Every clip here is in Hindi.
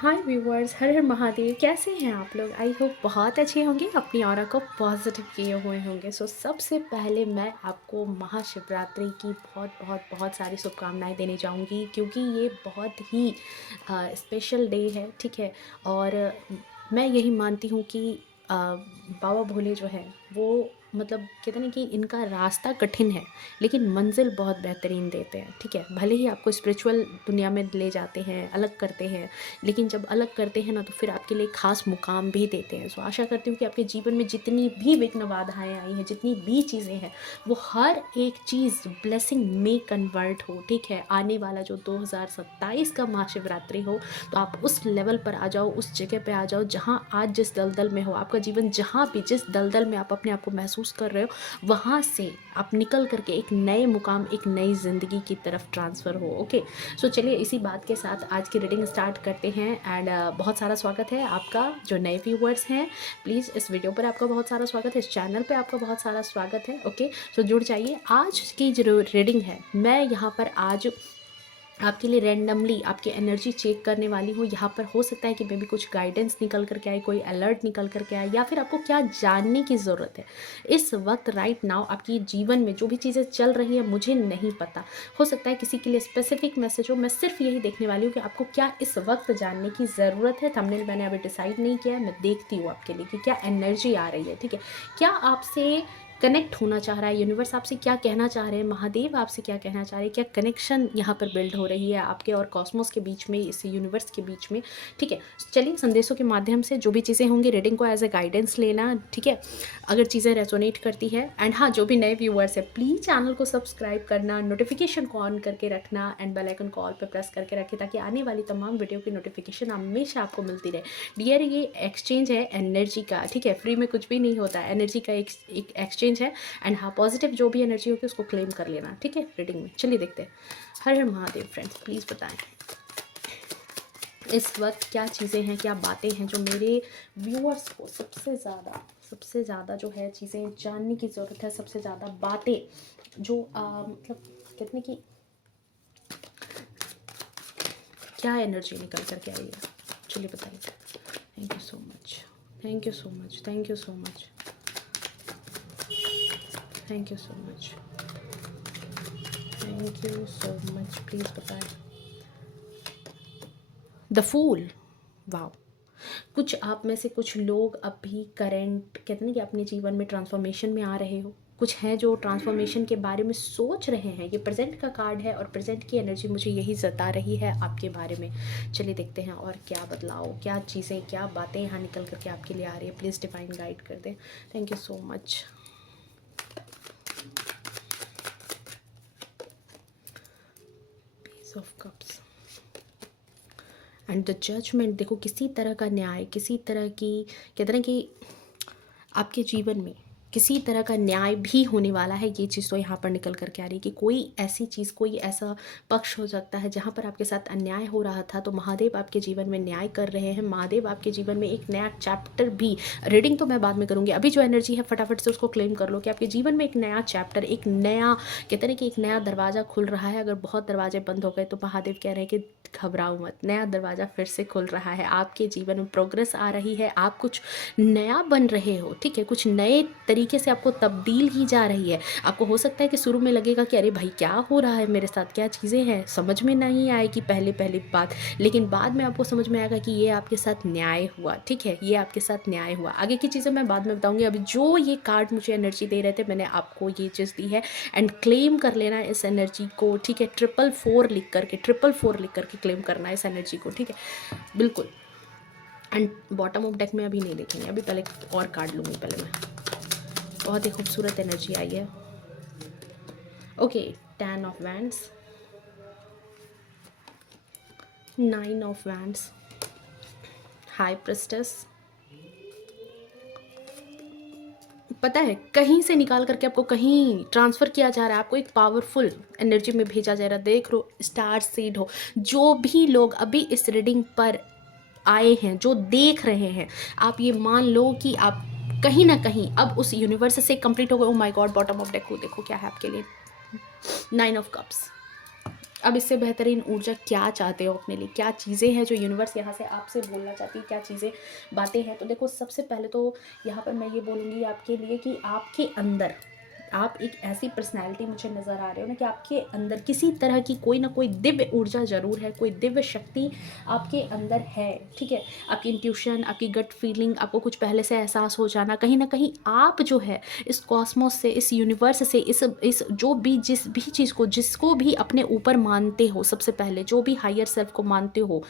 हाय व्यूवर्स, हर हर महादेव। कैसे हैं आप लोग? आई होप बहुत अच्छे होंगे, अपनी ऑरा को पॉजिटिव किए हुए होंगे। सबसे पहले मैं आपको महाशिवरात्रि की बहुत बहुत बहुत सारी शुभकामनाएं देने चाहूँगी, क्योंकि ये बहुत ही स्पेशल डे है, ठीक है। और मैं यही मानती हूँ कि बाबा भोले जो है वो मतलब कहते हैं ना कि इनका रास्ता कठिन है लेकिन मंजिल बहुत बेहतरीन देते हैं, ठीक है। भले ही आपको स्पिरिचुअल दुनिया में ले जाते हैं, अलग करते हैं, लेकिन जब अलग करते हैं ना तो फिर आपके लिए खास मुकाम भी देते हैं। सो आशा करती हूँ कि आपके जीवन में जितनी भी विघ्न बाधाएं आई हैं, जितनी भी चीज़ें हैं, वो हर एक चीज़ ब्लेसिंग में कन्वर्ट हो, ठीक है। आने वाला जो 2027 का महाशिवरात्रि हो, तो आप उस लेवल पर आ जाओ, उस जगह पे आ जाओ जहाँ आज जिस दलदल में हो, आपका जीवन जहाँ भी जिस दलदल में आप अपने आप को महसूस कर रहे हो, वहाँ से आप निकल करके एक नए मुकाम, एक नई ज़िंदगी की तरफ ट्रांसफ़र हो। ओके, सो चलिए इसी बात के साथ आज की रीडिंग स्टार्ट करते हैं। एंड बहुत सारा स्वागत है आपका जो नए व्यूवर्स हैं। प्लीज़ इस वीडियो पर आपका बहुत सारा स्वागत है, इस चैनल पे आपका बहुत सारा स्वागत है। ओके, सो जुड़ जाइए। आज की जो रीडिंग है, मैं यहाँ पर आज आपके लिए रैंडमली आपकी एनर्जी चेक करने वाली हूँ। यहाँ पर हो सकता है कि मे भी कुछ गाइडेंस निकल करके आए, कोई अलर्ट निकल करके आए, या फिर आपको क्या जानने की ज़रूरत है इस वक्त राइट नाउ आपकी जीवन में जो भी चीज़ें चल रही है, मुझे नहीं पता। हो सकता है किसी के लिए स्पेसिफिक मैसेज हो। मैं सिर्फ यही देखने वाली हूँ कि आपको क्या इस वक्त जानने की ज़रूरत है। थंबनेल मैंने अभी डिसाइड नहीं किया है, मैं देखती हूँ आपके लिए कि क्या एनर्जी आ रही है, ठीक है। क्या आपसे कनेक्ट होना चाह रहा है यूनिवर्स, आपसे क्या कहना चाह रहे हैं, महादेव आपसे क्या कहना चाह रहे हैं, क्या कनेक्शन यहाँ पर बिल्ड हो रही है आपके और कॉस्मोस के बीच में, इस यूनिवर्स के बीच में, ठीक है। चलिए संदेशों के माध्यम से जो भी चीज़ें होंगी, रीडिंग को एज ए गाइडेंस लेना, ठीक है। अगर चीज़ें रेजोनेट करती है, एंड हाँ, जो भी नए व्यूअर्स है प्लीज़ चैनल को सब्सक्राइब करना, नोटिफिकेशन को ऑन करके रखना, एंड बेल आइकन को ऑल पर प्रेस करके रखें ताकि आने वाली तमाम वीडियो की नोटिफिकेशन हमेशा आपको मिलती रहे। डियर, ये एक्सचेंज है एनर्जी का, ठीक है। फ्री में कुछ भी नहीं होता, एनर्जी का एक एक्सचेंज है। एंड हाँ, पॉजिटिव जो भी एनर्जी होगी उसको क्लेम कर लेना, ठीक है। रीडिंग में चलिए देखते हैं। हर हर महादेव फ्रेंड्स, प्लीज़ बताएं इस वक्त क्या चीज़ें हैं, क्या बातें हैं जो मेरे व्यूअर्स को सबसे ज़्यादा जो है चीज़ें जानने की ज़रूरत है, सबसे ज़्यादा बातें जो मतलब कहते हैं कि क्या एनर्जी निकल करके आई है। चलिए बताइए। Thank you so much, thank you so much, thank you so much, thank you so much, thank you so much. Please बताएं। The fool, wow. कुछ आप में से कुछ लोग अभी करंट कहते हैं ना कि अपने जीवन में ट्रांसफॉर्मेशन में आ रहे हो। कुछ हैं जो ट्रांसफॉर्मेशन के बारे में सोच रहे हैं। ये प्रेजेंट का कार्ड है और प्रेजेंट की एनर्जी मुझे यही जता रही है आपके बारे में। चलिए देखते हैं और क्या बदलाव, क्या चीज़ें, क्या बातें यहाँ निकल करके आपके लिए आ रही है। प्लीज़ डिवाइन गाइड कर दें। Thank you so much. Piece of cups and the judgement. देखो, किसी तरह का न्याय, किसी तरह की कहते हैं कि आपके जीवन में किसी तरह का न्याय भी होने वाला है। ये चीज़ तो यहाँ पर निकल करके आ रही है कि कोई ऐसी चीज़, कोई ऐसा पक्ष हो सकता है जहाँ पर आपके साथ अन्याय हो रहा था, तो महादेव आपके जीवन में न्याय कर रहे हैं। महादेव आपके जीवन में एक नया चैप्टर भी, रीडिंग तो मैं बाद में करूँगी, अभी जो एनर्जी है फटाफट से उसको क्लेम कर लो कि आपके जीवन में एक नया चैप्टर, एक नया कहते हैं कि एक नया दरवाज़ा खुल रहा है। अगर बहुत दरवाजे बंद हो गए तो महादेव कह रहे हैं कि घबराओ मत, नया दरवाज़ा फिर से खुल रहा है। आपके जीवन में प्रोग्रेस आ रही है, आप कुछ नया बन रहे हो, ठीक है। कुछ नए तरीके से आपको तब्दील की जा रही है। आपको हो सकता है कि शुरू में लगेगा कि अरे भाई क्या हो रहा है मेरे साथ, क्या चीज़ें हैं, समझ में नहीं आएगी पहली बात, लेकिन बाद में आपको समझ में आएगा कि ये आपके साथ न्याय हुआ, ठीक है। ये आपके साथ न्याय हुआ। आगे की चीज़ें मैं बाद में बताऊंगी। अभी जो ये कार्ड मुझे एनर्जी दे रहे थे, मैंने आपको ये चीज़ दी है एंड क्लेम कर लेना इस एनर्जी को, ठीक है। 444 लिख करके, 444 लिख करके क्लेम करना है इस एनर्जी को, ठीक है, बिल्कुल। एंड बॉटम ऑफ डेक में अभी नहीं देखेंगे, अभी पहले और कार्ड लूँगी पहले मैं। बहुत ही खूबसूरत एनर्जी आई है। Okay, 10 of wands, 9 of wands, high प्रेस्टेस। पता है, कहीं से निकाल करके आपको कहीं ट्रांसफ़र किया जा रहा है, आपको एक पावरफुल एनर्जी में भेजा जा रहा है। देख लो, स्टार सीड हो। जो भी लोग अभी इस रीडिंग पर आए हैं, जो देख रहे हैं, आप ये मान लो कि आप कहीं ना कहीं अब उस यूनिवर्स से कंप्लीट हो गए। Oh my God, bottom of deck को देखो क्या है आपके लिए। 9 ऑफ कप्स, अब इससे बेहतरीन ऊर्जा क्या चाहते हो अपने लिए, क्या चीज़ें हैं जो यूनिवर्स यहाँ से आपसे बोलना चाहती है, क्या चीज़ें बातें हैं। तो देखो सबसे पहले तो यहाँ पर मैं ये बोलूँगी आपके लिए कि आपके अंदर आप एक ऐसी पर्सनैलिटी मुझे नज़र आ रहे हो ना कि आपके अंदर किसी तरह की कोई ना कोई दिव्य ऊर्जा ज़रूर है, कोई दिव्य शक्ति आपके अंदर है, ठीक है। आपकी इंट्यूशन, आपकी गट फीलिंग, आपको कुछ पहले से एहसास हो जाना, कहीं ना कहीं आप जो है इस कॉस्मोस से, इस यूनिवर्स से, इस जो भी जिस भी चीज़ को, जिसको भी अपने ऊपर मानते हो, सबसे पहले जो भी हायर सेल्फ को मानते हो,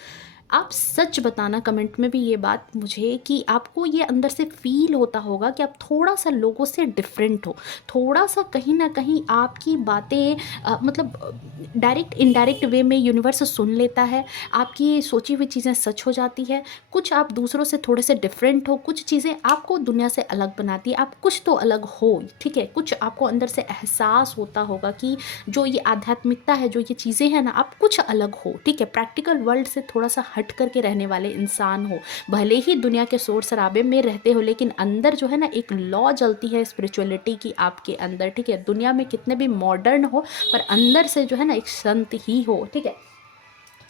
आप सच बताना कमेंट में भी ये बात मुझे कि आपको ये अंदर से फील होता होगा कि आप थोड़ा सा लोगों से डिफरेंट हो, थोड़ा सा कहीं ना कहीं आपकी बातें मतलब डायरेक्ट इनडायरेक्ट वे में यूनिवर्स सुन लेता है, आपकी सोची हुई चीज़ें सच हो जाती है, कुछ आप दूसरों से थोड़े से डिफरेंट हो, कुछ चीज़ें आपको दुनिया से अलग बनाती है, आप कुछ तो अलग हो, ठीक है। कुछ आपको अंदर से एहसास होता होगा कि जो ये आध्यात्मिकता है, जो ये चीज़ें हैं ना, आप कुछ अलग हो, ठीक है। प्रैक्टिकल वर्ल्ड से थोड़ा सा हट करके रहने वाले इंसान हो, भले ही दुनिया के शोर शराबे में रहते हो, लेकिन अंदर जो है ना एक लॉ जलती है स्पिरिचुअलिटी की आपके अंदर, ठीक है। दुनिया में कितने भी मॉडर्न हो पर अंदर से जो है ना एक संत ही हो, ठीक है।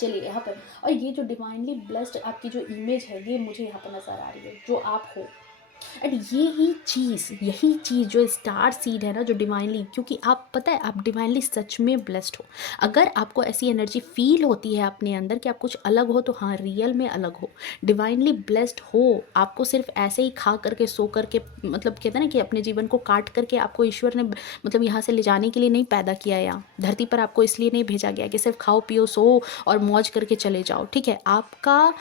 चलिए यहाँ पर, और ये जो डिवाइनली ब्लेस्ड आपकी जो इमेज है ये मुझे यहाँ पर नज़र आ रही है, जो आप हो। एंड यही चीज़ जो स्टार सीड है ना, जो डिवाइनली, क्योंकि आप पता है आप डिवाइनली सच में ब्लेस्ड हो। अगर आपको ऐसी एनर्जी फील होती है अपने अंदर कि आप कुछ अलग हो, तो हाँ रियल में अलग हो, डिवाइनली ब्लेस्ड हो। आपको सिर्फ ऐसे ही खा करके सो करके, मतलब कहते हैं ना कि अपने जीवन को काट करके आपको ईश्वर ने मतलब यहाँ से ले जाने के लिए नहीं पैदा किया, या धरती पर आपको इसलिए नहीं भेजा गया कि सिर्फ खाओ पियो सो और मौज करके चले जाओ, ठीक है। आपका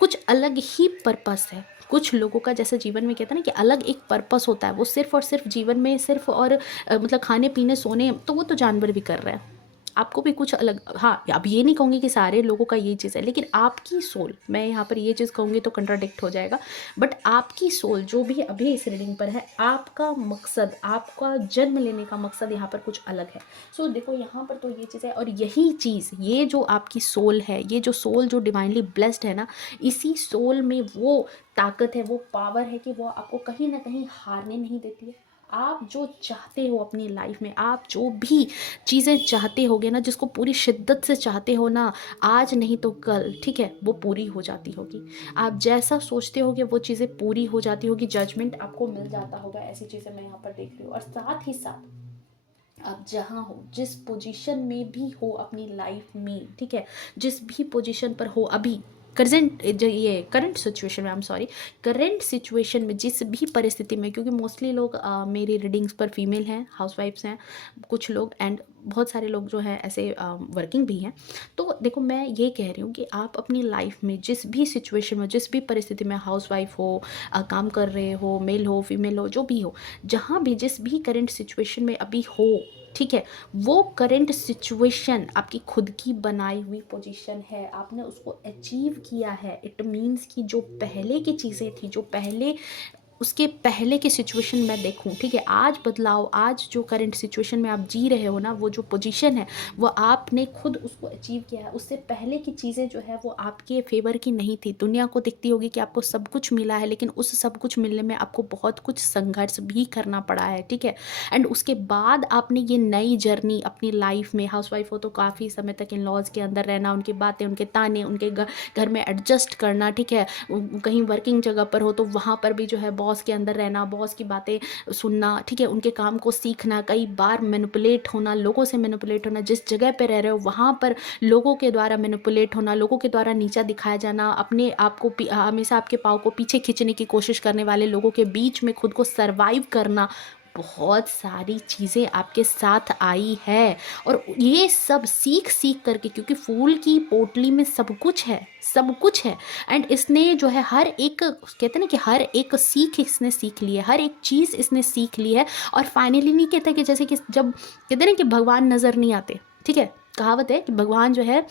कुछ अलग ही पर्पस है। कुछ लोगों का जैसे जीवन में कहते हैं ना कि अलग एक पर्पस होता है, वो सिर्फ और सिर्फ जीवन में सिर्फ और मतलब खाने पीने सोने, तो वो तो जानवर भी कर रहे हैं। आपको भी कुछ अलग, हाँ अब ये नहीं कहूँगी कि सारे लोगों का ये चीज़ है, लेकिन आपकी सोल, मैं यहाँ पर ये चीज़ कहूँगी तो कंट्राडिक्ट हो जाएगा, बट आपकी सोल जो भी अभी इस रीडिंग पर है, आपका मकसद, आपका जन्म लेने का मकसद यहाँ पर कुछ अलग है। सो देखो यहाँ पर तो ये चीज़ है, और यही चीज़, ये जो आपकी सोल है, ये जो सोल जो डिवाइनली ब्लेस्ड है ना, इसी सोल में वो ताकत है, वो पावर है कि वो आपको कहीं ना कहीं हारने नहीं देती है। आप जो चाहते हो अपनी लाइफ में, आप जो भी चीज़ें चाहते होगे ना, जिसको पूरी शिद्दत से चाहते हो ना, आज नहीं तो कल, ठीक है, वो पूरी हो जाती होगी। आप जैसा सोचते होगे वो चीज़ें पूरी हो जाती होगी, जजमेंट आपको मिल जाता होगा। ऐसी चीज़ें मैं यहाँ पर देख रही हूँ। और साथ ही साथ आप जहाँ हो, जिस पोजीशन में भी हो अपनी लाइफ में, ठीक है, जिस भी पोजीशन पर हो अभी, करंट सिचुएशन में, I am sorry, current situation में, जिस भी परिस्थिति में, क्योंकि मोस्टली लोग मेरी रीडिंग्स पर फीमेल हैं, हाउसवाइफ्स हैं कुछ लोग, एंड बहुत सारे लोग जो हैं ऐसे वर्किंग भी हैं। तो देखो मैं ये कह रही हूँ कि आप अपनी लाइफ में जिस भी सिचुएशन में, जिस भी परिस्थिति में, हाउसवाइफ हो, काम कर रहे हो, मेल हो फीमेल हो, जो भी हो, जहाँ भी जिस भी करंट सिचुएशन में अभी हो, ठीक है, वो करंट सिचुएशन आपकी खुद की बनाई हुई पोजीशन है, आपने उसको अचीव किया है। इट मीन्स कि जो पहले की चीज़ें थी, जो पहले उसके पहले की सिचुएशन में देखूं, ठीक है, आज बदलाव, आज जो करंट सिचुएशन में आप जी रहे हो ना, वो जो पोजीशन है वो आपने खुद उसको अचीव किया है। उससे पहले की चीज़ें जो है वो आपके फेवर की नहीं थी। दुनिया को दिखती होगी कि आपको सब कुछ मिला है, लेकिन उस सब कुछ मिलने में आपको बहुत कुछ संघर्ष भी करना पड़ा है, ठीक है। एंड उसके बाद आपने ये नई जर्नी अपनी लाइफ में, हाउसवाइफ हो तो काफ़ी समय तक इन लॉज के अंदर रहना, उनकी बातें, उनके ताने, उनके घर में एडजस्ट करना, ठीक है। कहीं वर्किंग जगह पर हो तो वहाँ पर भी जो है बॉस के अंदर रहना, बॉस की बातें सुनना, ठीक है, उनके काम को सीखना, कई बार मैनिपुलेट होना, लोगों से मैनिपुलेट होना, जिस जगह पे रह रहे हो वहाँ पर लोगों के द्वारा मैनिपुलेट होना, लोगों के द्वारा नीचा दिखाया जाना, अपने आप को हमेशा आपके पाँव को पीछे खींचने की कोशिश करने वाले लोगों के बीच में खुद को सर्वाइव करना, बहुत सारी चीज़ें आपके साथ आई है। और ये सब सीख सीख करके, क्योंकि फूल की पोटली में सब कुछ है, सब कुछ है। एंड इसने जो है हर एक, कहते हैं ना कि हर एक सीख इसने सीख ली है, हर एक चीज़ इसने सीख ली है। और फाइनली नहीं कहते कि जैसे कि जब कहते हैं ना कि भगवान नज़र नहीं आते, ठीक है, कहावत है कि भगवान जो है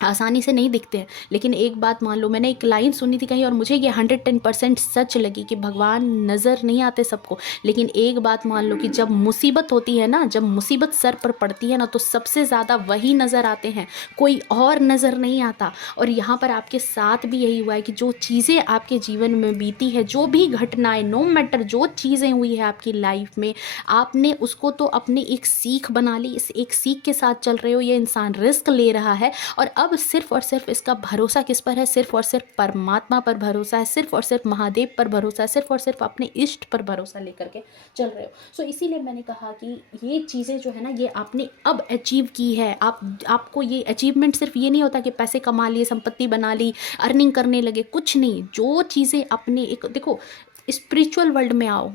आसानी से नहीं दिखते हैं। लेकिन एक बात मान लो, मैंने एक लाइन सुनी थी कहीं और मुझे ये 110% सच लगी कि भगवान नज़र नहीं आते सबको, लेकिन एक बात मान लो कि जब मुसीबत होती है ना, जब मुसीबत सर पर पड़ती है ना, तो सबसे ज़्यादा वही नज़र आते हैं, कोई और नज़र नहीं आता। और यहाँ पर आपके साथ भी यही हुआ है कि जो चीज़ें आपके जीवन में बीती है, जो भी घटनाएं, नो मैटर जो चीज़ें हुई है आपकी लाइफ में, आपने उसको तो अपनी एक सीख बना ली, इस एक सीख के साथ चल रहे हो। ये इंसान रिस्क ले रहा है और अब सिर्फ और सिर्फ इसका भरोसा किस पर है? सिर्फ और सिर्फ परमात्मा पर भरोसा है, सिर्फ और सिर्फ महादेव पर भरोसा है, सिर्फ और सिर्फ अपने इष्ट पर भरोसा लेकर के चल रहे हो। सो इसीलिए मैंने कहा कि ये चीज़ें जो है ना, ये आपने अब अचीव की है। आपको ये अचीवमेंट सिर्फ ये नहीं होता कि पैसे कमा लिए, संपत्ति बना ली, अर्निंग करने लगे, कुछ नहीं। जो चीज़ें अपने एक देखो, स्पिरिचुअल वर्ल्ड में आओ,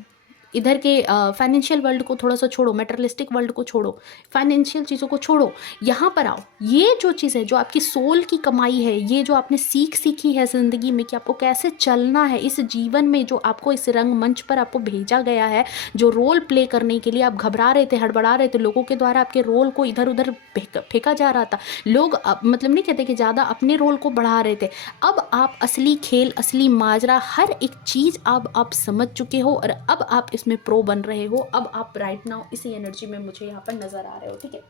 इधर के फाइनेंशियल वर्ल्ड को थोड़ा सा छोड़ो, मेटेरियलिस्टिक वर्ल्ड को छोड़ो, फाइनेंशियल चीज़ों को छोड़ो, यहाँ पर आओ। ये जो चीज़ है, जो आपकी सोल की कमाई है, ये जो आपने सीखी है ज़िंदगी में कि आपको कैसे चलना है इस जीवन में, जो आपको इस रंगमंच पर आपको भेजा गया है, जो रोल प्ले करने के लिए आप घबरा रहे थे, हड़बड़ा रहे थे, लोगों के द्वारा आपके रोल को इधर उधर फेंका जा रहा था, लोग मतलब नहीं कहते कि ज़्यादा अपने रोल को बढ़ा रहे थे। अब आप असली खेल, असली माजरा, हर एक चीज़ अब आप समझ चुके हो और अब आप इसमें प्रो बन रहे हो। अब आप राइट नाउ इसी एनर्जी में मुझे यहाँ पर नज़र आ रहे हो, ठीक है।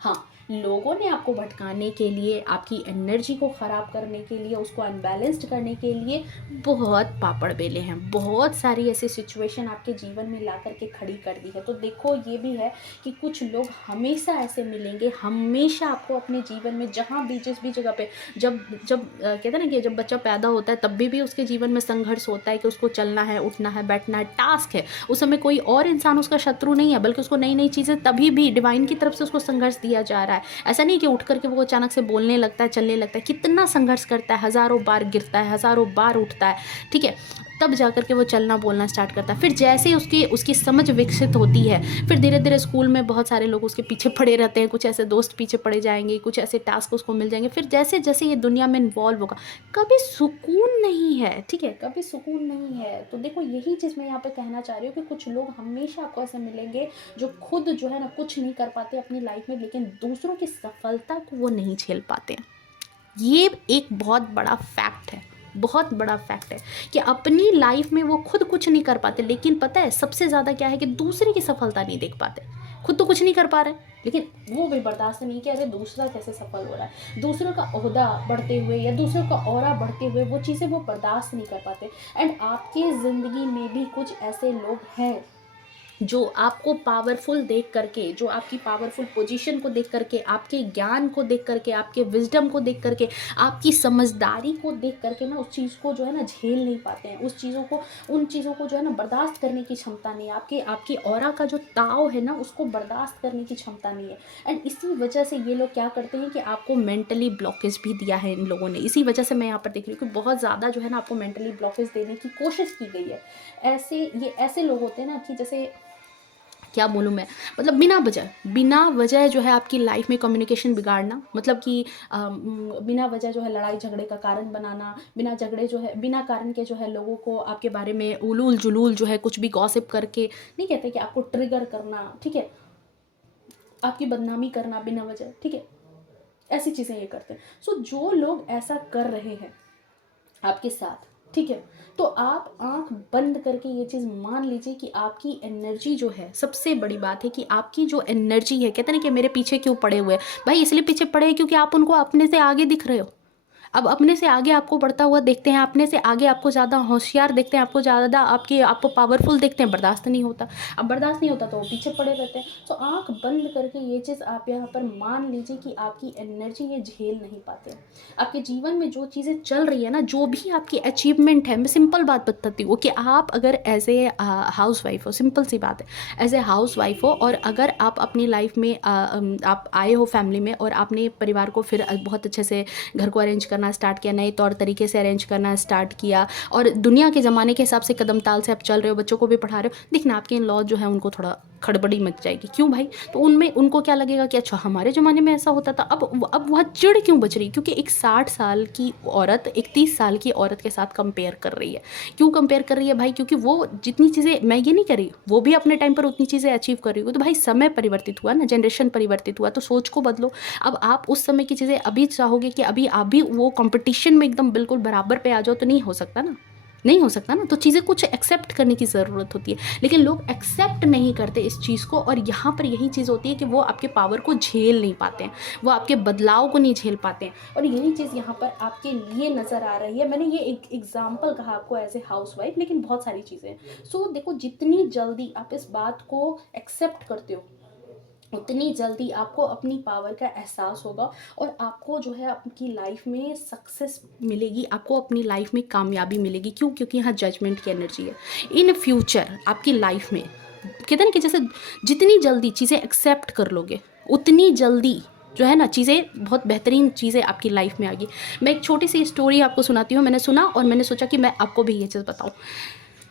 हाँ, लोगों ने आपको भटकाने के लिए, आपकी एनर्जी को ख़राब करने के लिए, उसको अनबैलेंस्ड करने के लिए बहुत पापड़ बेले हैं, बहुत सारी ऐसी सिचुएशन आपके जीवन में ला करके खड़ी कर दी है। तो देखो, ये भी है कि कुछ लोग हमेशा ऐसे मिलेंगे, हमेशा आपको अपने जीवन में, जहाँ भी जिस भी जगह पे, जब जब कहते हैं ना कि जब बच्चा पैदा होता है तब भी उसके जीवन में संघर्ष होता है कि उसको चलना है, उठना है, बैठना है, टास्क है। उस समय कोई और इंसान उसका शत्रु नहीं है, बल्कि उसको नई नई चीज़ें तभी भी डिवाइन की तरफ से उसको संघर्ष दिया जा रहा है। ऐसा नहीं कि उठ करके वो अचानक से बोलने लगता है, चलने लगता है, कितना संघर्ष करता है, हज़ारों बार गिरता है, हज़ारों बार उठता है, ठीक है, तब जा करके वो चलना बोलना स्टार्ट करता है। फिर जैसे उसकी समझ विकसित होती है, फिर धीरे धीरे स्कूल में बहुत सारे लोग उसके पीछे पड़े रहते हैं, कुछ ऐसे दोस्त पीछे पड़े जाएंगे, कुछ ऐसे टास्क उसको मिल जाएंगे। फिर जैसे जैसे ये दुनिया में इन्वॉल्व होगा, कभी सुकून नहीं है, ठीक है, कभी सुकून नहीं है। तो देखो, यही चीज़ मैं यहाँ पे कहना चाह रही हूँ कि कुछ लोग हमेशा आपको ऐसे मिलेंगे जो खुद जो है ना कुछ नहीं कर पाते अपनी लाइफ में, लेकिन दूसरों की सफलता को वो नहीं झेल पाते। ये एक बहुत बड़ा फैक्ट है, बहुत बड़ा फैक्ट है कि अपनी लाइफ में वो खुद कुछ नहीं कर पाते, लेकिन पता है सबसे ज़्यादा क्या है कि दूसरे की सफलता नहीं देख पाते। खुद तो कुछ नहीं कर पा रहे, लेकिन वो भी बर्दाश्त नहीं कि अरे दूसरा कैसे सफल हो रहा है, दूसरों का ओहदा बढ़ते हुए या दूसरों का ऑरा बढ़ते हुए, वो चीज़ें वो बर्दाश्त नहीं कर पाते। एंड आपकी ज़िंदगी में भी कुछ ऐसे लोग हैं जो आपको पावरफुल देख करके, जो आपकी पावरफुल पोजीशन को देख करके, आपके ज्ञान को देख करके, आपके विजडम को देख करके, आपकी समझदारी को देख करके ना, उस चीज़ को जो है ना झेल नहीं पाते हैं, उन चीज़ों को जो है ना बर्दाश्त करने की क्षमता नहीं है। आपकी ऑरा का जो ताव है ना, उसको बर्दाश्त करने की क्षमता नहीं है। एंड इसी वजह से ये लोग क्या करते हैं कि आपको मेंटली ब्लॉकेज भी दिया है इन लोगों ने। इसी वजह से मैं यहाँ पर देख रही हूँ कि बहुत ज़्यादा जो है ना आपको मेंटली ब्लॉकेज देने की कोशिश की गई है। ये ऐसे लोग होते हैं ना कि जैसे क्या बोलूँ मैं, मतलब बिना वजह जो है आपकी लाइफ में कम्युनिकेशन बिगाड़ना, मतलब कि बिना वजह जो है लड़ाई झगड़े का कारण बनाना, बिना कारण के जो है लोगों को आपके बारे में उलूल जुलूल जो है कुछ भी गॉसिप करके, नहीं कहते कि आपको ट्रिगर करना, ठीक है, आपकी बदनामी करना बिना वजह, ठीक है, ऐसी चीज़ें ये करते हैं। सो जो लोग ऐसा कर रहे हैं आपके साथ, ठीक है, तो आप आंख बंद करके ये चीज़ मान लीजिए कि आपकी एनर्जी जो है, सबसे बड़ी बात है कि आपकी जो एनर्जी है, कहते हैं ना कि मेरे पीछे क्यों पड़े हुए हैं भाई, इसलिए पीछे पड़े हैं क्योंकि आप उनको अपने से आगे दिख रहे हो। अब अपने से आगे आपको बढ़ता हुआ देखते हैं, अपने से आगे आपको ज़्यादा होशियार देखते हैं, आपको पावरफुल देखते हैं, बर्दाश्त नहीं होता। अब बर्दाश्त नहीं होता तो वो पीछे पड़े रहते हैं। तो आंख बंद करके ये चीज़ आप यहाँ पर मान लीजिए कि आपकी एनर्जी ये झेल नहीं पाते। आपके जीवन में जो चीज़ें चल रही है ना, जो भी आपकी अचीवमेंट है, मैं सिंपल बात बताती हूँ कि आप अगर एज ए हाउस वाइफ हो, सिंपल सी बात है, एज ए हाउस वाइफ हो, और अगर आप अपनी लाइफ में आप आए हो फैमिली में और आपने परिवार को फिर बहुत अच्छे से घर को अरेंज करना स्टार्ट किया, नए तौर तरीके से अरेंज करना स्टार्ट किया, और दुनिया के ज़माने के हिसाब से कदम ताल से आप चल रहे हो, बच्चों को भी पढ़ा रहे हो, देखना आपके इन लॉ जो है उनको थोड़ा खड़बड़ी मच जाएगी। क्यों भाई? तो उनमें उनको क्या लगेगा कि अच्छा हमारे ज़माने में ऐसा होता था। अब वह चिढ़ क्यों बच रही? क्योंकि एक 60 साल की औरत एक 30 साल की औरत के साथ कंपेयर कर रही है। क्यों कंपेयर कर रही है भाई? क्योंकि वो जितनी चीज़ें मैं ये नहीं कर रही, वो भी अपने टाइम पर उतनी चीज़ें अचीव कर रही हो। तो भाई समय परिवर्तित हुआ ना, जनरेशन परिवर्तित हुआ, तो सोच को बदलो। अब आप उस समय की चीज़ें अभी चाहोगे कि अभी आप भी वो कंपटीशन में एकदम बिल्कुल बराबर पे आ जाओ, तो नहीं हो सकता ना, नहीं हो सकता ना। तो चीज़ें कुछ एक्सेप्ट करने की ज़रूरत होती है, लेकिन लोग एक्सेप्ट नहीं करते इस चीज़ को। और यहाँ पर यही चीज़ होती है कि वो आपके पावर को झेल नहीं पाते हैं, वो आपके बदलाव को नहीं झेल पाते हैं। और यही चीज़ यहाँ पर आपके लिए नज़र आ रही है। मैंने ये एक एग्जाम्पल कहा आपको एज ए हाउस वाइफ, लेकिन बहुत सारी चीज़ें हैं। सो देखो, जितनी जल्दी आप इस बात को एक्सेप्ट करते हो, उतनी जल्दी आपको अपनी पावर का एहसास होगा, और आपको जो है आपकी लाइफ में सक्सेस मिलेगी, आपको अपनी लाइफ में कामयाबी मिलेगी। क्यों? क्योंकि यहाँ जजमेंट की एनर्जी है। इन फ्यूचर आपकी लाइफ में कहते हैं ना कि जैसे जितनी जल्दी चीज़ें एक्सेप्ट कर लोगे, उतनी जल्दी जो है ना चीज़ें, बहुत बेहतरीन चीज़ें आपकी लाइफ में आएगी। मैं एक छोटी सी स्टोरी आपको सुनाती हूँ। मैंने सुना और मैंने सोचा कि मैं आपको भी ये चीज़ बताऊँ।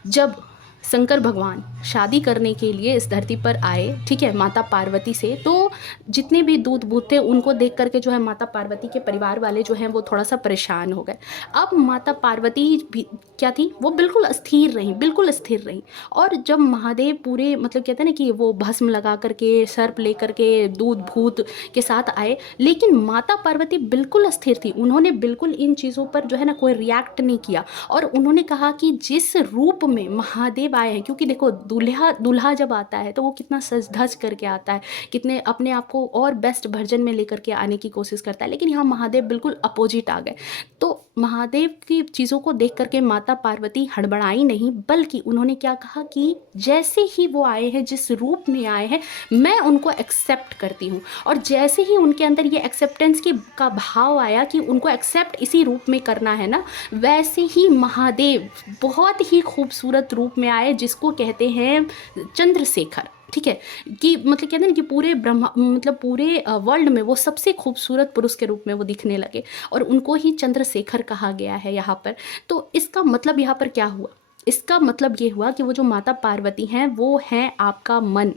जब शंकर भगवान शादी करने के लिए इस धरती पर आए, ठीक है, माता पार्वती से, तो जितने भी दूत भूत थे उनको देख करके जो है माता पार्वती के परिवार वाले जो हैं वो थोड़ा सा परेशान हो गए। अब माता पार्वती भी क्या थी, वो बिल्कुल अस्थिर रही, बिल्कुल स्थिर रही। और जब महादेव पूरे मतलब कहते हैं ना कि वो भस्म लगा करके, सर्प ले करके, दूत भूत के साथ आए, लेकिन माता पार्वती बिल्कुल अस्थिर थी। उन्होंने बिल्कुल इन चीज़ों पर जो है ना कोई रिएक्ट नहीं किया। और उन्होंने कहा कि जिस रूप में महादेव आए हैं, क्योंकि देखो दूल्हा दूल्हा जब आता है तो वो कितना सज धज करके आता है, कितने अपने आप को और बेस्ट वर्जन में लेकर के आने की कोशिश करता है, लेकिन यहाँ महादेव बिल्कुल अपोजिट आ गए। तो महादेव की चीज़ों को देख करके माता पार्वती हड़बड़ाई नहीं, बल्कि उन्होंने क्या कहा कि जैसे ही वो आए हैं, जिस रूप में आए हैं, मैं उनको एक्सेप्ट करती हूँ। और जैसे ही उनके अंदर ये एक्सेप्टेंस की का भाव आया कि उनको एक्सेप्ट इसी रूप में करना है ना, वैसे ही महादेव बहुत ही खूबसूरत रूप में आए, जिसको कहते हैं चंद्रशेखर। ठीक है, कि मतलब कहते हैं ना कि पूरे ब्रह्मा मतलब पूरे वर्ल्ड में वो सबसे खूबसूरत पुरुष के रूप में वो दिखने लगे, और उनको ही चंद्रशेखर कहा गया है यहाँ पर। तो इसका मतलब यहाँ पर क्या हुआ? इसका मतलब ये हुआ कि वो जो माता पार्वती हैं वो हैं आपका मन।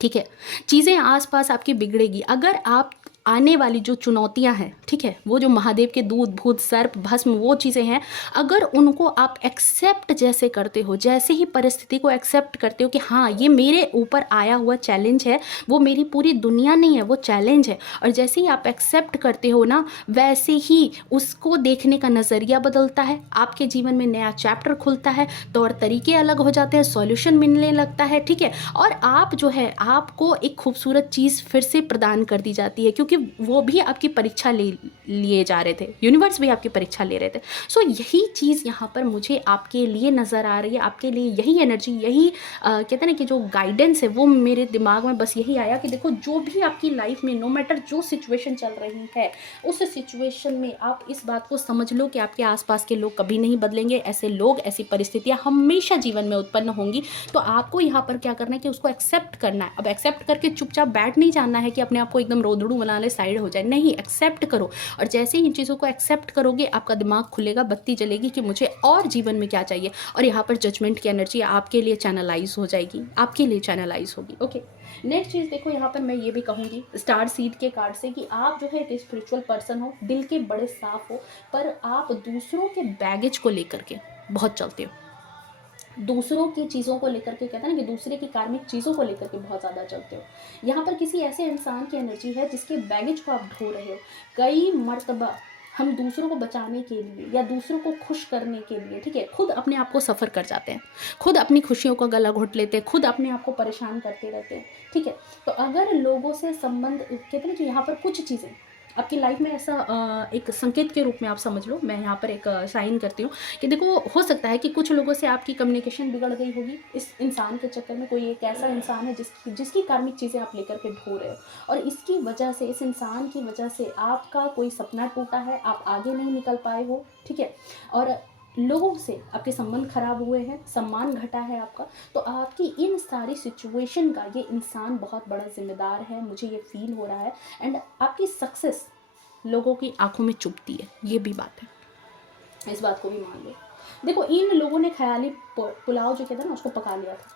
ठीक है, चीज़ें आसपास आपकी बिगड़ेगी अगर आप आने वाली जो चुनौतियां हैं, ठीक है, वो जो महादेव के दूत भूत सर्प भस्म वो चीज़ें हैं, अगर उनको आप एक्सेप्ट जैसे करते हो, जैसे ही परिस्थिति को एक्सेप्ट करते हो कि हाँ ये मेरे ऊपर आया हुआ चैलेंज है, वो मेरी पूरी दुनिया नहीं है, वो चैलेंज है, और जैसे ही आप एक्सेप्ट करते हो ना, वैसे ही उसको देखने का नज़रिया बदलता है, आपके जीवन में नया चैप्टर खुलता है, तौर तरीके अलग हो जाते हैं, सॉल्यूशन मिलने लगता है। ठीक है, और आप जो है आपको एक खूबसूरत चीज़ फिर से प्रदान कर दी जाती है, क्योंकि वो भी आपकी परीक्षा लिए जा रहे थे, यूनिवर्स भी आपकी परीक्षा ले रहे थे। सो यही चीज़ यहाँ पर मुझे आपके लिए नज़र आ रही है, आपके लिए यही एनर्जी, यही कहते हैं ना कि जो गाइडेंस है, वो मेरे दिमाग में बस यही आया कि देखो जो भी आपकी लाइफ में नो मैटर जो सिचुएशन चल रही है, उस सिचुएशन में आप इस बात को समझ लो कि आपके आसपास के लोग कभी नहीं बदलेंगे, ऐसे लोग ऐसी परिस्थितियाँ हमेशा जीवन में उत्पन्न होंगी। तो आपको यहाँ पर क्या करना है कि उसको एक्सेप्ट करना है। अब एक्सेप्ट करके चुपचाप बैठ नहीं जाना है कि अपने आप को एकदम रोदड़ू बना ले, साइड हो जाए, नहीं, एक्सेप्ट करो। और जैसे ही इन चीज़ों को एक्सेप्ट करोगे, आपका दिमाग खुलेगा, बत्ती जलेगी कि मुझे और जीवन में क्या चाहिए, और यहाँ पर जजमेंट की एनर्जी आपके लिए चैनलाइज हो जाएगी, आपके लिए चैनलाइज होगी। ओके, नेक्स्ट चीज़ देखो, यहाँ पर मैं ये भी कहूँगी स्टार सीड के कार्ड से कि आप जो है एक स्पिरिचुअल पर्सन हो, दिल के बड़े साफ हो, पर आप दूसरों के बैगेज को लेकर के बहुत चलते हो, दूसरों की चीज़ों को लेकर के, कहते हैं ना कि दूसरे की कार्मिक चीज़ों को लेकर के बहुत ज़्यादा चलते हो। यहाँ पर किसी ऐसे इंसान की एनर्जी है जिसके बैगेज को आप ढो रहे हो। कई मर्तबा हम दूसरों को बचाने के लिए या दूसरों को खुश करने के लिए, ठीक है, खुद अपने आप को सफ़र कर जाते हैं, खुद अपनी खुशियों का गला घोट लेते हैं, खुद अपने आप को परेशान करते रहते हैं। ठीक है, तो अगर लोगों से संबंध, कहते हैं कि यहाँ पर कुछ चीज़ें आपकी लाइफ में ऐसा एक संकेत के रूप में आप समझ लो, मैं यहाँ पर एक साइन करती हूँ कि देखो हो सकता है कि कुछ लोगों से आपकी कम्युनिकेशन बिगड़ गई होगी इस इंसान के चक्कर में। कोई एक ऐसा इंसान है जिसकी कार्मिक चीज़ें आप लेकर के ढो रहे हो, और इसकी वजह से, इस इंसान की वजह से आपका कोई सपना टूटा है, आप आगे नहीं निकल पाए हो। ठीक है, और लोगों से आपके संबंध खराब हुए हैं, सम्मान घटा है आपका। तो आपकी इन सारी सिचुएशन का ये इंसान बहुत बड़ा जिम्मेदार है, मुझे ये फील हो रहा है। एंड आपकी सक्सेस लोगों की आंखों में चुभती है, ये भी बात है, इस बात को भी मान लो। देखो इन लोगों ने ख्याली पुलाव जो कहता है ना उसको पका लिया था,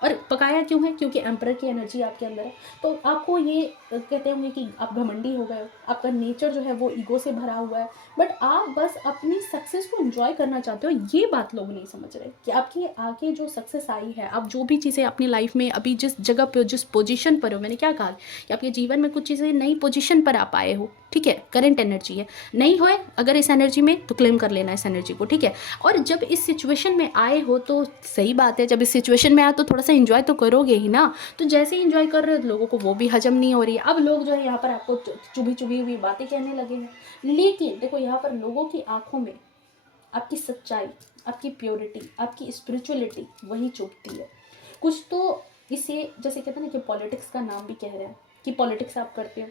और पकाया क्यों है? क्योंकि एम्परर की एनर्जी आपके अंदर है। तो आपको ये कहते होंगे कि आप घमंडी हो गए हो, आपका नेचर जो है वो ईगो से भरा हुआ है, बट आप बस अपनी सक्सेस को एंजॉय करना चाहते हो। ये बात लोग नहीं समझ रहे कि आपकी आगे जो सक्सेस आई है, आप जो भी चीज़ें अपनी लाइफ में अभी जिस जगह पे हो, जिस पोजीशन पर हो, मैंने क्या कहा कि आपके जीवन में कुछ चीज़ें नई पोजीशन पर आप आए हो, ठीक है, करंट एनर्जी है। नहीं होए अगर इस एनर्जी में, तो क्लेम कर लेना इस एनर्जी को, ठीक है। और जब इस सिचुएशन में आए हो तो सही बात है, जब इस सिचुएशन में आए तो थोड़ा सा इंजॉय तो करोगे ही ना। तो जैसे ही इंजॉय कर रहे हो, लोगों को वो भी हजम नहीं हो रही है। अब लोग जो है यहाँ पर आपको चुभी चुभी हुई बातें कहने लगे हैं। लेकिन देखो यहाँ पर लोगों की आंखों में आपकी सच्चाई, आपकी प्योरिटी, आपकी स्पिरिचुअलिटी वही चुभती है। कुछ तो इसे जैसे कहते हैं ना कि पॉलिटिक्स का नाम भी कह रहे हैं कि पॉलिटिक्स आप करते हो।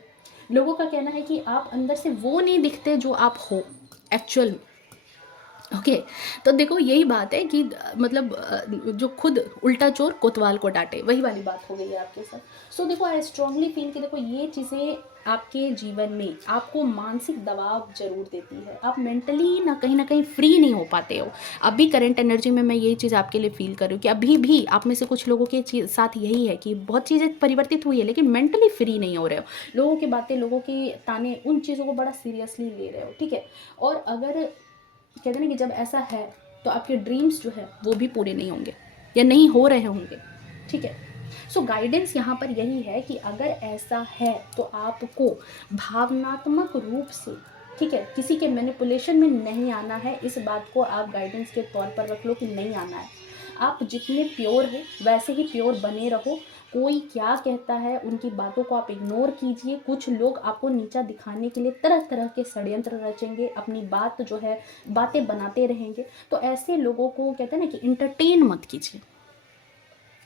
लोगों का कहना है कि आप अंदर से वो नहीं दिखते जो आप हो एक्चुअल में। ओके तो देखो यही बात है कि मतलब जो खुद उल्टा चोर कोतवाल को डांटे, वही वाली बात हो गई है आपके साथ। सो देखो आई स्ट्रांगली फील कि देखो ये चीज़ें आपके जीवन में आपको मानसिक दबाव जरूर देती है। आप मेंटली ना कहीं फ्री नहीं हो पाते हो। अभी करंट एनर्जी में मैं यही चीज़ आपके लिए फील कर रही हूँ कि अभी भी आप में से कुछ लोगों के साथ यही है कि बहुत चीज़ें परिवर्तित हुई है, लेकिन मेंटली फ्री नहीं हो रहे हो। लोगों की बातें, लोगों के ताने, उन चीज़ों को बड़ा सीरियसली ले रहे हो, ठीक है। और अगर कहते हैं ना कि जब ऐसा है तो आपके ड्रीम्स जो है वो भी पूरे नहीं होंगे या नहीं हो रहे होंगे, ठीक है। सो गाइडेंस यहाँ पर यही है कि अगर ऐसा है तो आपको भावनात्मक रूप से, ठीक है, किसी के मैनिपुलेशन में नहीं आना है। इस बात को आप गाइडेंस के तौर पर रख लो कि नहीं आना है। आप जितने प्योर हो वैसे ही प्योर बने रहो। कोई क्या कहता है उनकी बातों को आप इग्नोर कीजिए। कुछ लोग आपको नीचा दिखाने के लिए तरह तरह के षड्यंत्र रचेंगे, अपनी बात जो है बातें बनाते रहेंगे। तो ऐसे लोगों को कहते हैं ना कि इंटरटेन मत कीजिए,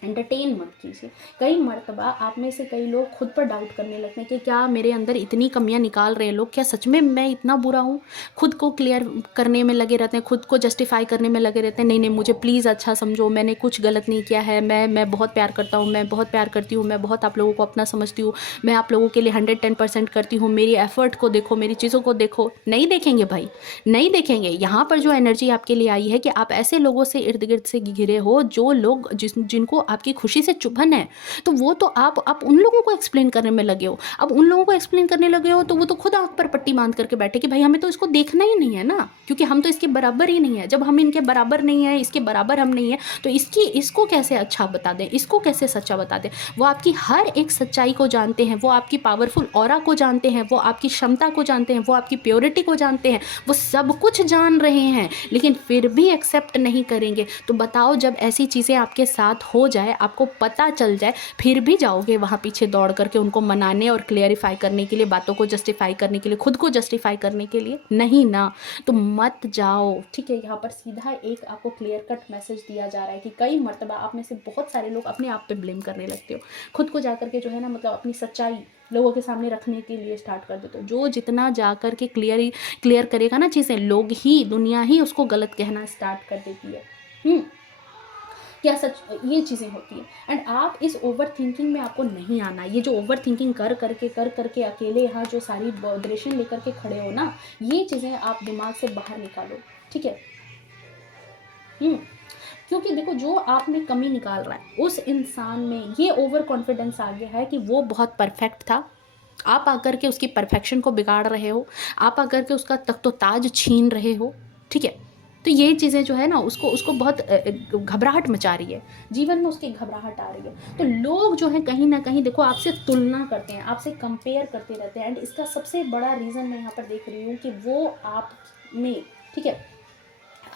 एंटरटेन मत कीजिए। कई मर्तबा आप में से कई लोग खुद पर डाउट करने लगते हैं कि क्या मेरे अंदर इतनी कमियां निकाल रहे हैं लोग, क्या सच में मैं इतना बुरा हूँ। खुद को क्लियर करने में लगे रहते हैं, खुद को जस्टिफाई करने में लगे रहते हैं। नहीं नहीं, मुझे प्लीज़ अच्छा समझो, मैंने कुछ गलत नहीं किया है, मैं बहुत प्यार करता हूँ, मैं बहुत प्यार करती हूँ, मैं बहुत आप लोगों को अपना समझती हूँ, मैं आप लोगों के लिए 110% करती हूँ, मेरी एफर्ट को देखो, मेरी चीज़ों को देखो। नहीं देखेंगे भाई, नहीं देखेंगे। यहाँ पर जो एनर्जी आपके लिए आई है कि आप ऐसे लोगों से इर्द गिर्द से घिरे हो जो लोग जिनको आपकी खुशी से चुभन है, तो वो तो आप उन लोगों को एक्सप्लेन करने में लगे हो। अब उन लोगों को एक्सप्लेन करने लगे हो तो वो तो खुद आंख पर पट्टी बांध करके बैठे कि भाई हमें तो इसको देखना ही नहीं है ना, क्योंकि हम तो इसके बराबर ही नहीं है। जब हम इनके बराबर नहीं है, इसके बराबर हम नहीं है, तो इसको कैसे अच्छा बता दें, इसको कैसे सच्चा बता दें। वो आपकी हर एक सच्चाई को जानते हैं, वो आपकी पावरफुल ऑरा को जानते हैं, वो आपकी क्षमता को जानते हैं, वो आपकी प्योरिटी को जानते हैं, वो सब कुछ जान रहे हैं, लेकिन फिर भी एक्सेप्ट नहीं करेंगे। तो बताओ, जब ऐसी चीज़ें आपके साथ हो जाए, आपको पता चल जाए, फिर भी जाओगे वहाँ पीछे दौड़ करके उनको मनाने और क्लियरिफाई करने के लिए, बातों को जस्टिफाई करने के लिए, खुद को जस्टिफाई करने के लिए? नहीं ना, तो मत जाओ, ठीक है। यहाँ पर सीधा एक आपको क्लियर कट मैसेज दिया जा रहा है कि कई मर्तबा आप में से बहुत सारे लोग अपने आप पे ब्लेम करने लगते हो, खुद को जाकर के जो है ना, मतलब अपनी सच्चाई लोगों के सामने रखने के लिए स्टार्ट कर देते हो। जो जितना जा कर के क्लियर करेगा ना चीज़ें, लोग ही, दुनिया ही उसको गलत कहना स्टार्ट कर देती है। क्या सच ये चीज़ें होती हैं। एंड आप इस ओवर थिंकिंग में आपको नहीं आना। ये जो ओवर थिंकिंग कर करके अकेले यहाँ जो सारी डिरेक्शन लेकर के खड़े हो ना, ये चीज़ें आप दिमाग से बाहर निकालो, ठीक है। क्योंकि देखो, जो आप में कमी निकाल रहा है उस इंसान में ये ओवर कॉन्फिडेंस आ गया है कि वो बहुत परफेक्ट था। आप आकर के उसकी परफेक्शन को बिगाड़ रहे हो, आप आकर के उसका तख्तो ताज छीन रहे हो, ठीक है। तो ये चीज़ें जो है ना, उसको बहुत घबराहट मचा रही है, जीवन में उसकी घबराहट आ रही है। तो लोग जो है कहीं ना कहीं देखो आपसे तुलना करते हैं, आपसे कंपेयर करते रहते हैं। एंड इसका सबसे बड़ा रीज़न मैं यहाँ पर देख रही हूँ कि वो आप में, ठीक है,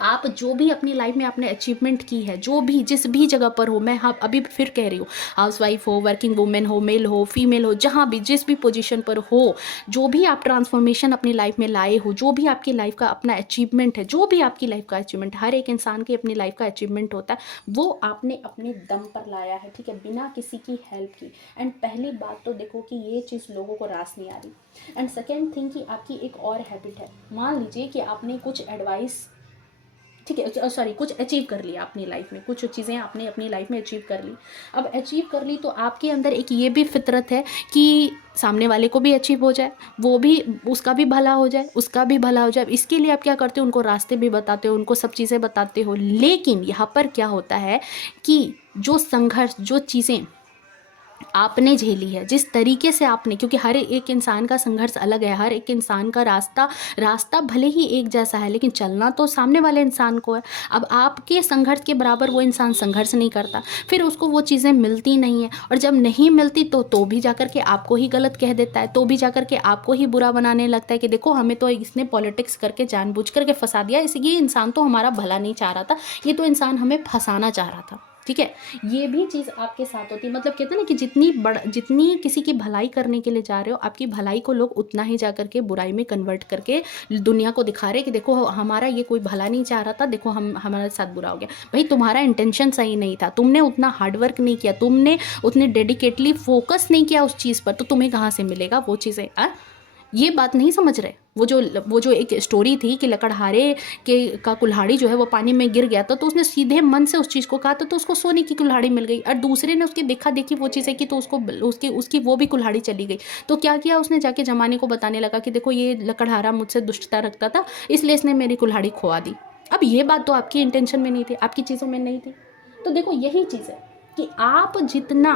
आप जो भी अपनी लाइफ में आपने अचीवमेंट की है, जो भी जिस भी जगह पर हो, मैं हाँ अभी फिर कह रही हूँ, हाउसवाइफ हो, वर्किंग वुमेन हो, मेल हो, फीमेल हो, जहाँ भी जिस भी पोजीशन पर हो, जो भी आप ट्रांसफॉर्मेशन अपनी लाइफ में लाए हो, जो भी आपकी लाइफ का अपना अचीवमेंट है, जो भी आपकी लाइफ का अचीवमेंट, हर एक इंसान की अपनी लाइफ का अचीवमेंट होता है, वो आपने अपने दम पर लाया है, ठीक है, बिना किसी की हेल्प की। एंड पहली बात तो देखो कि ये चीज़ लोगों को रास नहीं आ रही। एंड सेकेंड थिंग कि आपकी एक और हैबिट है। मान लीजिए कि आपने कुछ एडवाइस ठीक है, सॉरी, कुछ अचीव कर लिया अपनी लाइफ में, कुछ चीज़ें आपने अपनी लाइफ में अचीव कर ली। अब अचीव कर ली तो आपके अंदर एक ये भी फितरत है कि सामने वाले को भी अचीव हो जाए, वो भी, उसका भी भला हो जाए, उसका भी भला हो जाए। इसके लिए आप क्या करते हो, उनको रास्ते भी बताते हो, उनको सब चीज़ें बताते हो। लेकिन यहाँ पर क्या होता है कि जो संघर्ष, जो चीज़ें आपने झेली है, जिस तरीके से आपने, क्योंकि हर एक इंसान का संघर्ष अलग है, हर एक इंसान का रास्ता रास्ता भले ही एक जैसा है, लेकिन चलना तो सामने वाले इंसान को है। अब आपके संघर्ष के बराबर वो इंसान संघर्ष नहीं करता, फिर उसको वो चीज़ें मिलती नहीं है, और जब नहीं मिलती तो भी जाकर के आपको ही गलत कह देता है, तो भी जाकर के आपको ही बुरा बनाने लगता है कि देखो हमें तो इसने पॉलिटिक्स करके जानबूझ करके फंसा दिया, ये इंसान तो हमारा भला नहीं चाह रहा था, ये तो इंसान हमें फंसाना चाह रहा था। ठीक है, ये भी चीज़ आपके साथ होती है। मतलब कहते हैं ना कि जितनी किसी की भलाई करने के लिए जा रहे हो, आपकी भलाई को लोग उतना ही जा करके बुराई में कन्वर्ट करके दुनिया को दिखा रहे कि देखो हमारा ये कोई भला नहीं चाह रहा था, देखो हमारे साथ बुरा हो गया। भाई तुम्हारा इंटेंशन सही नहीं था, तुमने उतना हार्डवर्क नहीं किया, तुमने उतने डेडिकेटली फोकस नहीं किया उस चीज़ पर, तो तुम्हें कहाँ से मिलेगा वो चीज़ें? ये बात नहीं समझ रहे। वो जो एक स्टोरी थी कि लकड़हारे का कुल्हाड़ी जो है वो पानी में गिर गया था, तो उसने सीधे मन से उस चीज़ को कहा था, तो उसको सोने की कुल्हाड़ी मिल गई। और दूसरे ने उसकी देखा देखी वो चीज़ें की, तो उसको उसकी वो भी कुल्हाड़ी चली गई। तो क्या किया उसने, जाके जमाने को बताने लगा कि देखो ये लकड़हारा मुझसे दुष्टता रखता था, इसलिए इसने मेरी कुल्हाड़ी खोआ दी। अब ये बात तो आपकी इंटेंशन में नहीं थी, आपकी चीज़ों में नहीं थी। तो देखो यही चीज़ है कि आप जितना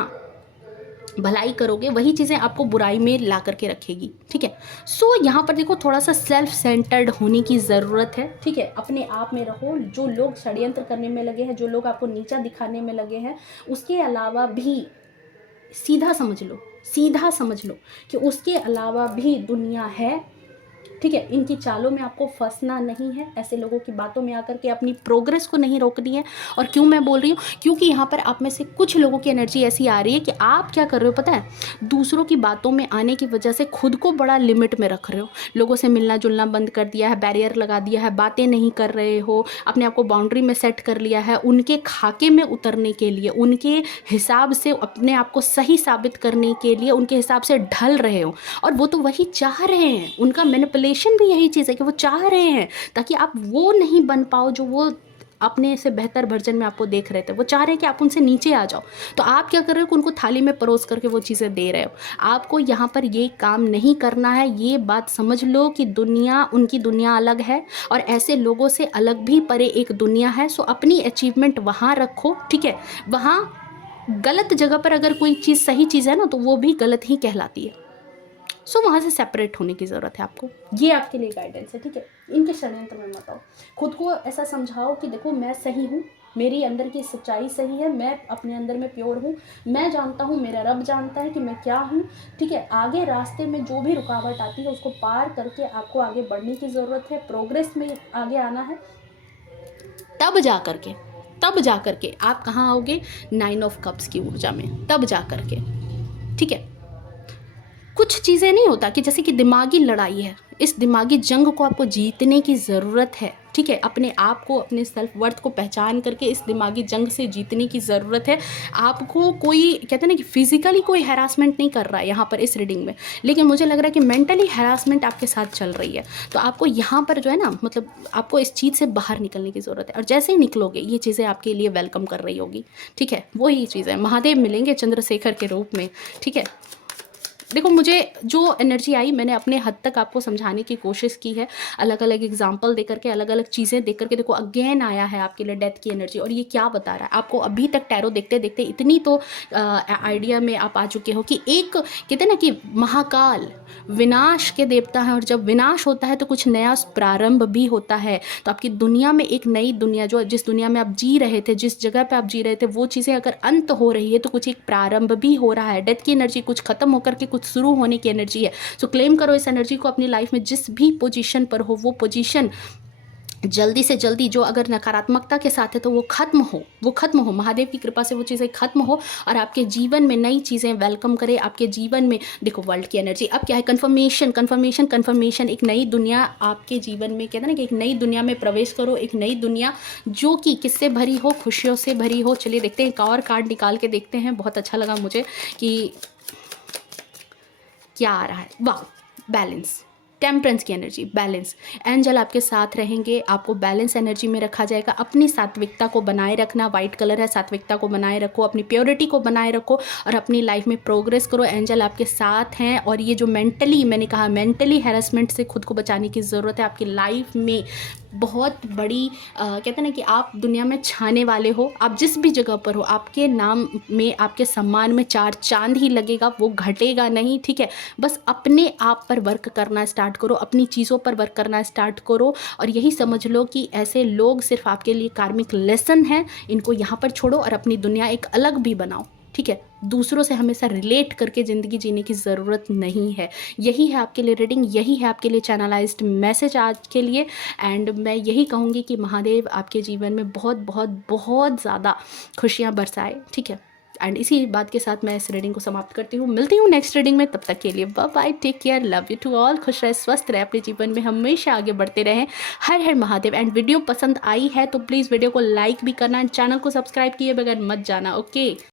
भलाई करोगे वही चीज़ें आपको बुराई में ला करके रखेगी। ठीक है, सो यहाँ पर देखो थोड़ा सा सेल्फ सेंटर्ड होने की ज़रूरत है। ठीक है, अपने आप में रहो। जो लोग षड्यंत्र करने में लगे हैं, जो लोग आपको नीचा दिखाने में लगे हैं, उसके अलावा भी सीधा समझ लो, सीधा समझ लो कि उसके अलावा भी दुनिया है। ठीक है, इनकी चालों में आपको फंसना नहीं है, ऐसे लोगों की बातों में आकर के अपनी प्रोग्रेस को नहीं रोकनी है। और क्यों मैं बोल रही हूँ, क्योंकि यहाँ पर आप में से कुछ लोगों की एनर्जी ऐसी आ रही है कि आप क्या कर रहे हो पता है, दूसरों की बातों में आने की वजह से खुद को बड़ा लिमिट में रख रहे हो, लोगों से मिलना जुलना बंद कर दिया है, बैरियर लगा दिया है, बातें नहीं कर रहे हो, अपने आप को बाउंड्री में सेट कर लिया है, उनके खाके में उतरने के लिए, उनके हिसाब से अपने आप को सही साबित करने के लिए उनके हिसाब से ढल रहे हो। और वो तो वही चाह रहे हैं, उनका मैनिपुलेशन भी यही चीज़ है कि वो चाह रहे हैं ताकि आप वो नहीं बन पाओ जो वो अपने से बेहतर वर्जन में आपको देख रहे थे। वो चाह रहे हैं कि आप उनसे नीचे आ जाओ। तो आप क्या कर रहे हो कि उनको थाली में परोस करके वो चीज़ें दे रहे हो। आपको यहाँ पर ये काम नहीं करना है। ये बात समझ लो कि दुनिया, उनकी दुनिया अलग है और ऐसे लोगों से अलग भी परे एक दुनिया है। सो अपनी अचीवमेंट वहाँ रखो। ठीक है, वहाँ गलत जगह पर अगर कोई चीज़ सही चीज़ है ना, तो वो भी गलत ही कहलाती है। सो वहाँ से सेपरेट होने की ज़रूरत है आपको। ये आपके लिए गाइडेंस है। ठीक है, इनके षड्यंत्र में मत आओ। खुद को ऐसा समझाओ कि देखो मैं सही हूँ, मेरी अंदर की सच्चाई सही है, मैं अपने अंदर में प्योर हूँ, मैं जानता हूँ, मेरा रब जानता है कि मैं क्या हूँ। ठीक है, आगे रास्ते में जो भी रुकावट आती है उसको पार करके आपको आगे बढ़ने की ज़रूरत है, प्रोग्रेस में आगे आना है। तब जा करके आप कहाँ आओगे, 9 ऑफ कप्स की ऊर्जा में, तब जा करके। ठीक है, कुछ चीज़ें नहीं होता कि जैसे कि दिमागी लड़ाई है, इस दिमागी जंग को आपको जीतने की ज़रूरत है। ठीक है, अपने आप को, अपने सेल्फ वर्थ को पहचान करके इस दिमागी जंग से जीतने की ज़रूरत है। आपको कोई कहते हैं ना कि फिजिकली कोई हैरासमेंट नहीं कर रहा है यहाँ पर इस रीडिंग में, लेकिन मुझे लग रहा है कि मेंटली हैरासमेंट आपके साथ चल रही है। तो आपको यहाँ पर जो है ना, मतलब आपको इस चीज़ से बाहर निकलने की ज़रूरत है। और जैसे ही निकलोगे ये चीज़ें आपके लिए वेलकम कर रही होगी। ठीक है, वही चीज़ है, महादेव मिलेंगे चंद्रशेखर के रूप में। ठीक है, देखो मुझे जो एनर्जी आई मैंने अपने हद तक आपको समझाने की कोशिश की है, अलग अलग एग्जांपल दे करके, अलग अलग चीज़ें देख करके। देखो अगेन आया है आपके लिए डेथ की एनर्जी, और ये क्या बता रहा है आपको। अभी तक टैरो देखते देखते इतनी तो आइडिया में आप आ चुके हो कि एक कहते हैं ना कि महाकाल विनाश के देवता हैं, और जब विनाश होता है तो कुछ नया प्रारंभ भी होता है। तो आपकी दुनिया में एक नई दुनिया, जो जिस दुनिया में आप जी रहे थे, जिस जगह पे आप जी रहे थे, वो चीज़ें अगर अंत हो रही है तो कुछ एक प्रारंभ भी हो रहा है। डेथ की एनर्जी कुछ खत्म होकर के कुछ शुरू होने की एनर्जी है। सो क्लेम करो इस एनर्जी को अपनी लाइफ में। जिस भी पोजीशन पर हो वो पोजीशन जल्दी से जल्दी, जो अगर नकारात्मकता के साथ है तो वो खत्म हो, महादेव की कृपा से वो चीज़ें खत्म हो और आपके जीवन में नई चीज़ें वेलकम करे आपके जीवन में। देखो वर्ल्ड की एनर्जी अब क्या है, कन्फर्मेशन, एक नई दुनिया आपके जीवन में, कहते हैं ना कि एक नई दुनिया में प्रवेश करो, एक नई दुनिया जो कि किससे भरी हो, खुशियों से भरी हो। चलिए देखते हैं, एक और कार्ड निकाल के देखते हैं। बहुत अच्छा लगा मुझे कि क्या आ रहा है। वाह, बैलेंस। टेम्परेंस की एनर्जी, बैलेंस। एंजल आपके साथ रहेंगे, आपको बैलेंस एनर्जी में रखा जाएगा। अपनी सात्विकता को बनाए रखना, वाइट कलर है, सात्विकता को बनाए रखो, अपनी प्योरिटी को बनाए रखो और अपनी लाइफ में प्रोग्रेस करो। एंजल आपके साथ हैं। और ये जो मेंटली, मैंने कहा मेंटली हैरेसमेंट से खुद को बचाने की ज़रूरत है। आपकी लाइफ में बहुत बड़ी कहते हैं ना कि आप दुनिया में छाने वाले हो। आप जिस भी जगह पर हो, आपके नाम में, आपके सम्मान में चार चांद ही लगेगा, वो घटेगा नहीं, ठीक है। बस अपने आप पर वर्क करना स्टार्ट करो, अपनी चीज़ों पर वर्क करना स्टार्ट करो और यही समझ लो कि ऐसे लोग सिर्फ आपके लिए कार्मिक लेसन हैं। इनको यहाँ पर छोड़ो और अपनी दुनिया एक अलग भी बनाओ, ठीक है। दूसरों से हमेशा रिलेट करके ज़िंदगी जीने की ज़रूरत नहीं है। यही है आपके लिए रीडिंग, यही है आपके लिए चैनलाइज्ड मैसेज आज के लिए। एंड मैं यही कहूँगी कि महादेव आपके जीवन में बहुत बहुत बहुत ज़्यादा खुशियाँ बरसाए, ठीक है। एंड इसी बात के साथ मैं इस रीडिंग को समाप्त करती हूँ। मिलती हूँ नेक्स्ट रीडिंग में, तब तक के लिए bye bye, take care, love you to all. खुश रहे, स्वस्थ रहे, अपने जीवन में हमेशा आगे बढ़ते रहें। हर हर महादेव। एंड वीडियो पसंद आई है तो प्लीज़ वीडियो को लाइक भी करना एंड चैनल को सब्सक्राइब किए बगैर मत जाना, ओके।